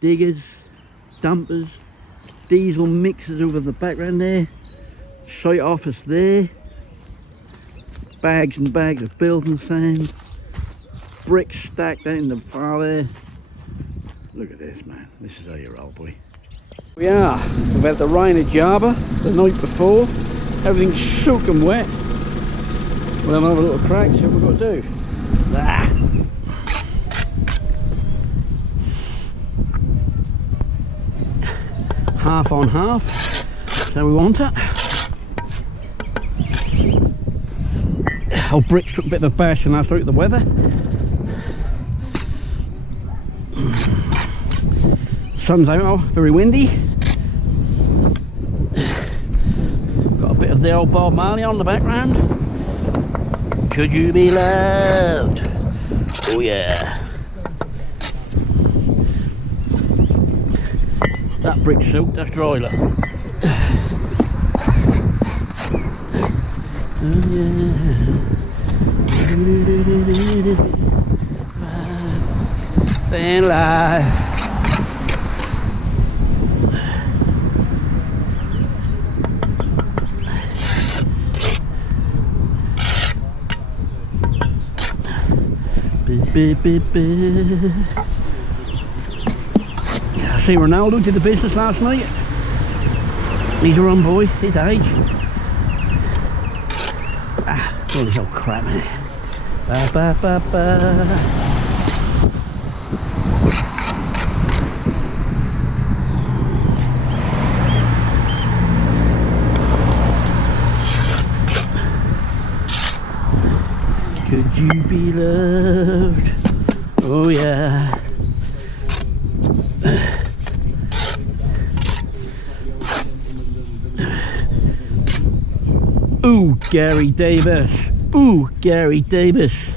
diggers, dumpers, diesel mixers over the background there, site office there, bags and bags of building sand, bricks stacked out in the far there. Look at this, man, this is how you roll, boy. We are, we've had the rain at Java the night before, everything's soaking wet. We'll have a little crack, see what we've got to do. Half on half, so we want it. Old bricks took a bit of a bashing last week with the weather. Sun's out now, very windy. Got a bit of the old Bob Marley on the background. Could you be loved? Oh yeah. That brick soaked, that's dry, look. Oh yeah. Staying alive. I see Ronaldo did the business last night. He's a run boy, his age. All this old crap, man. Ba, ba, ba, ba. Could you be loved? Oh yeah. Ooh, Gary Davis. Ooh, Gary Davis.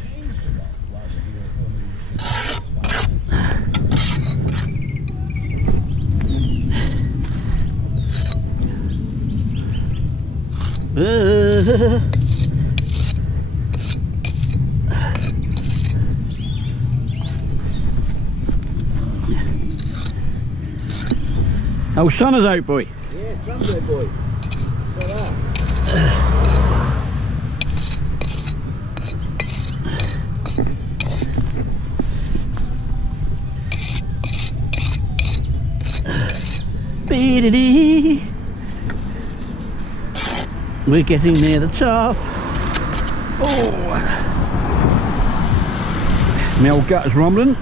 Oh, sun is out, boy. Yeah, sun's out, boy. Look at that. We're getting near the top. Oh, my old gut is rumbling.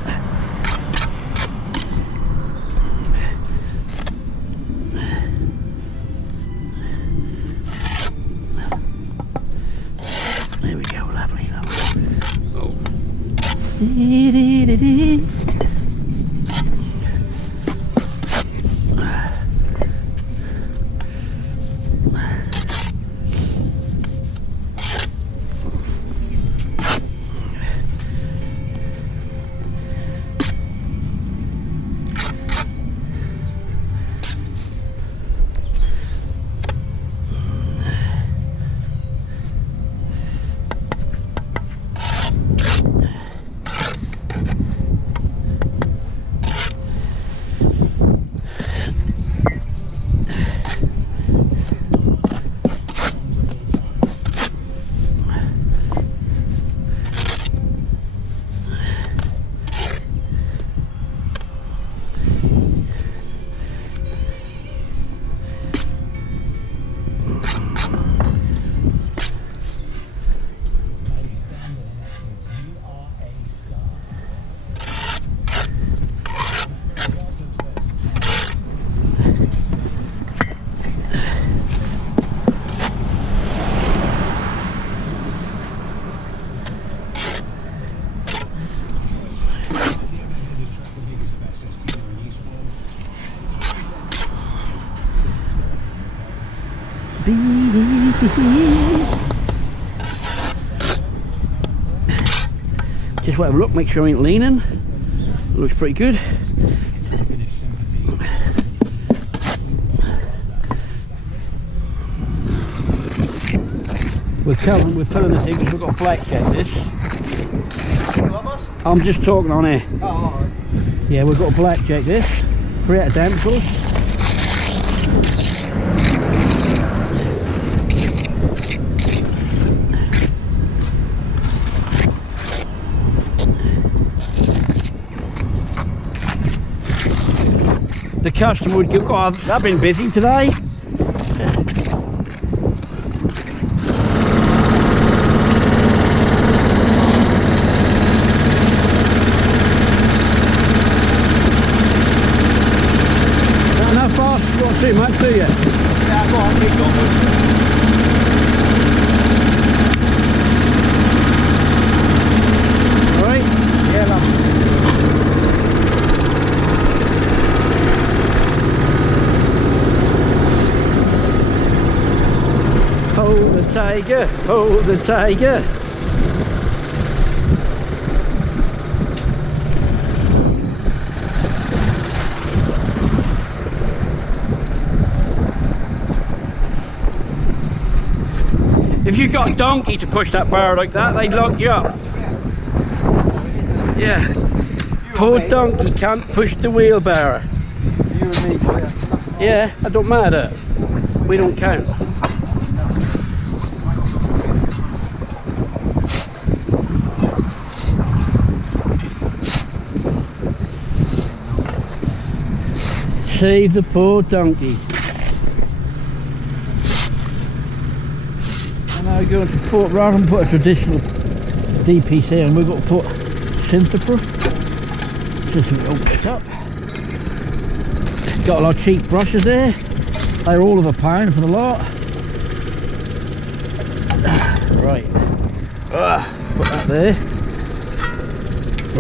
There we go, lovely, lovely. Oh. Just want to have a look, make sure I ain't leaning. Looks pretty good. We're filling this in because we've got blackjack this. I'm just talking on here. Yeah, we've got a blackjack this. create a damp course. The customer would go, oh, I've been busy today. Not fast, not too much, do you? Yeah, go on, keep going. Alright? Yeah, love. Hold the tiger, hold the tiger. If you got a donkey to push that bar like that, they'd lock you up. Yeah. Poor donkey can't push the wheelbarrow. You and me, Yeah, that don't matter. We don't count. Save the poor donkey. And now we're going to put, rather than put a traditional DPC on, we've got to put Synthproof. Just open it up. Got a lot of cheap brushes there. They're all of £1 for the lot. Right. Put that there.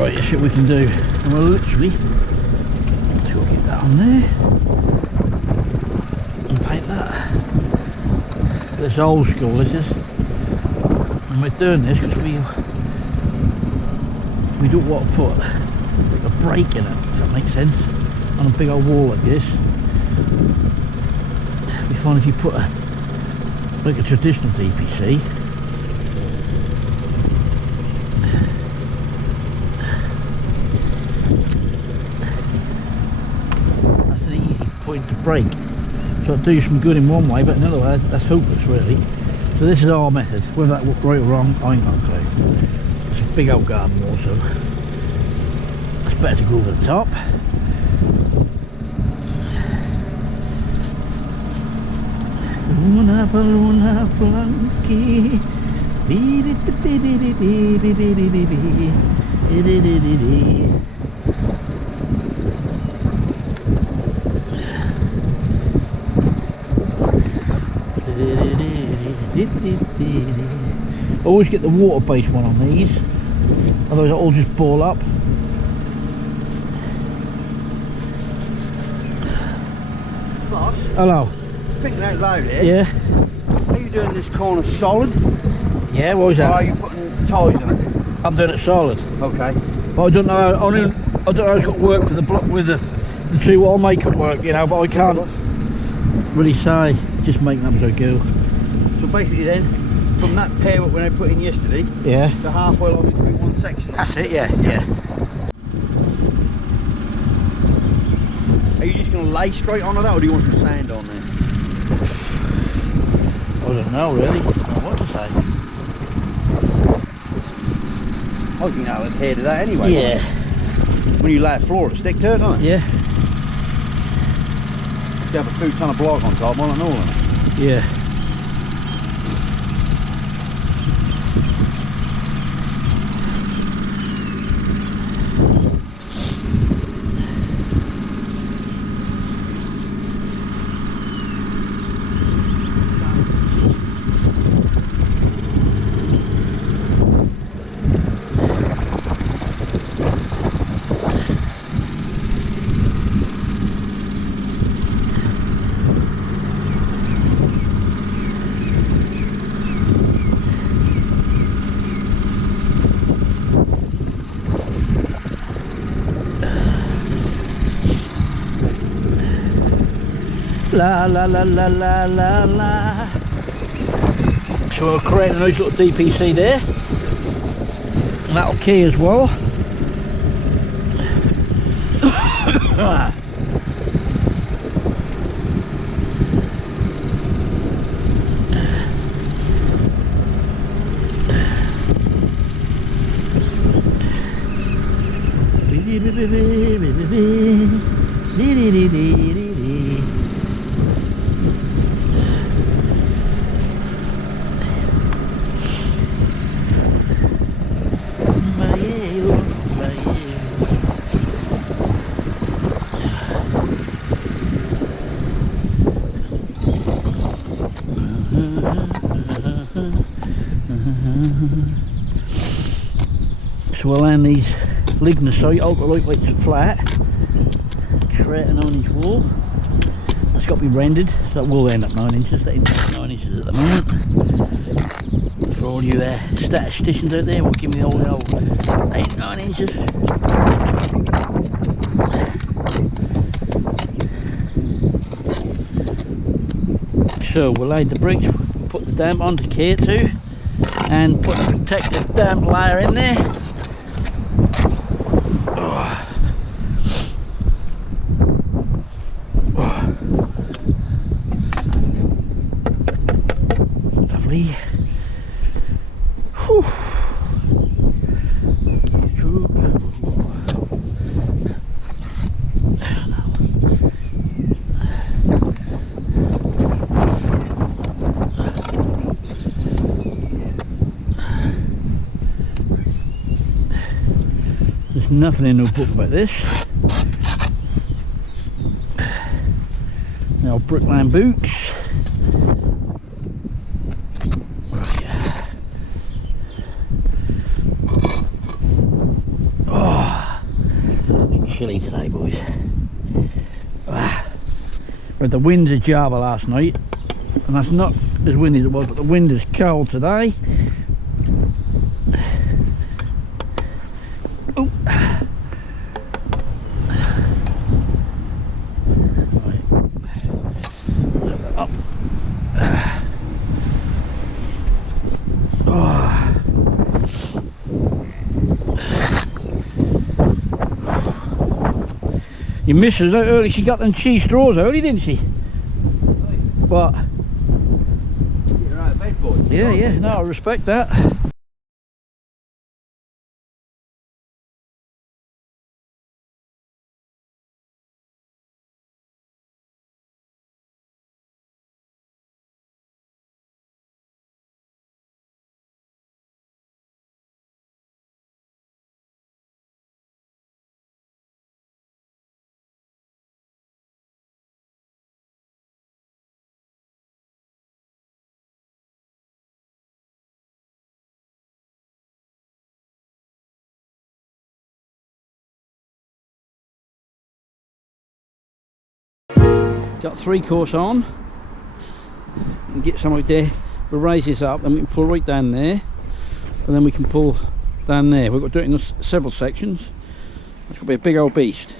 Right, that's what we can do. And we'll literally get that on there and paint that. This old school, this is. And we're doing this because we don't want to put like a break in it, if that makes sense, on a big old wall like this. We find if you put like a traditional DPC, that's an easy point to break. So it'll do you some good in one way, but in another way that's hopeless really. So this is our method. Whether that worked right or wrong, I ain't got a clue. It's a big old garden wall, so it's better to go over the top. Luna Luna Blanky. Always get the water-based one on these, otherwise it'll all just ball up. Boss, Hello. thinking out loud here. Yeah. Are you doing this corner solid? Yeah, what was Or that? are you putting ties in it? I'm doing it solid. Okay. But I don't know. I don't know how it's got to work with the block with the two. I'll make it work, you know. But I can't really say. Just making up as I go. So basically then, from that pair when I put in yesterday, Yeah. to halfway along between one section. That's it. Yeah. Yeah. Are you just going to lay straight onto that, or do you want some sand on there? I don't know really. I don't know what to say. I think that'll adhere to that anyway. Yeah. When you lay a floor, it'll stick to it, doesn't it? Yeah. You have a 2-ton of block on top, one and all in it. Yeah. La la la la la la la. So we'll create a nice little DPC there. And that'll key as well. So we'll land these lignosite ultralight weights flat, create a 9-inch wall. That's got to be rendered, so that will end up 9 inches. That is 9 inches at the moment. For all you statisticians out there, we'll give me all the old 8, 9 inches. So we'll lay the bricks, put the damp onto K2 and put a protective damp layer in there. Lovely. Whew. There's nothing in the book about this. Now bricklaying boots. Right. Oh, it's chilly today, boys. But the wind's a jarber last night, and that's not as windy as it was, but the wind is cold today. Oh. Up. Oh. Your missus out early, she got them cheese straws early, didn't she? What? You're right, bed boy. Yeah, no, I respect that. Got 3-course on. And get some right there. We'll raise this up, and we can pull right down there, and then we can pull down there. We've got to do it in several sections. It's going to be a big old beast.